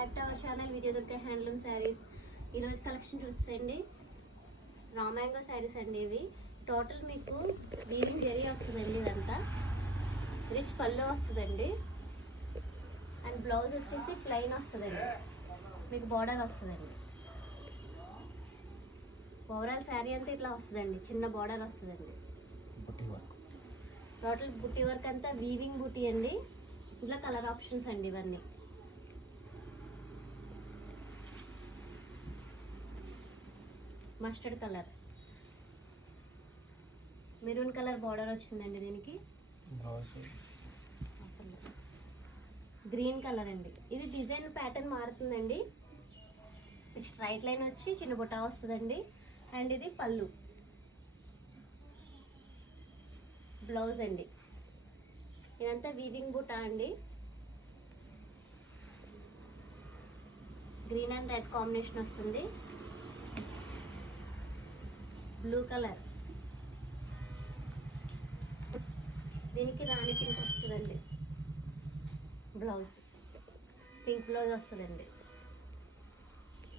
Back to our channel Vijayadurga handloom saris. ఈరోజు collection చూసేయండి. Raw mango saris అండి. ఇవి టోటల్ మీకు వీవింగ్ జరీ వస్తుందండి. ఇదంతా రిచ్ పళ్ళు వస్తుందండి. అండ్ బ్లౌజ్ వచ్చేసి ప్లెయిన్ వస్తుందండి. మీకు బార్డర్ వస్తుందండి. ఓవరాల్ శారీ అంతా ఇట్లా వస్తుందండి. చిన్న బార్డర్ వస్తుందండి. టోటల్ బుట్టి వర్క్ అంతా వీవింగ్ బుట్టి అండి. ఇట్లా కలర్ ఆప్షన్స్ అండి. ఇవన్నీ mustard colour, maroon colour border వచ్చిందండి. దీనికి గ్రీన్ కలర్ అండి. ఇది డిజైన్ ప్యాటర్న్ మారుతుందండి. స్ట్రైట్ లైన్ వచ్చి చిన్న బుట్ట వస్తుందండి. అండ్ ఇది పళ్ళు, బ్లౌజ్ అండి. ఇదంతా వీవింగ్ బుట్ట అండి. గ్రీన్ అండ్ రెడ్ కాంబినేషన్ వస్తుంది. బ్లూ కలర్, దీనికి రాణి పింక్ వస్తుందండి. బ్లౌజ్ పింక్ బ్లౌజ్ వస్తుందండి.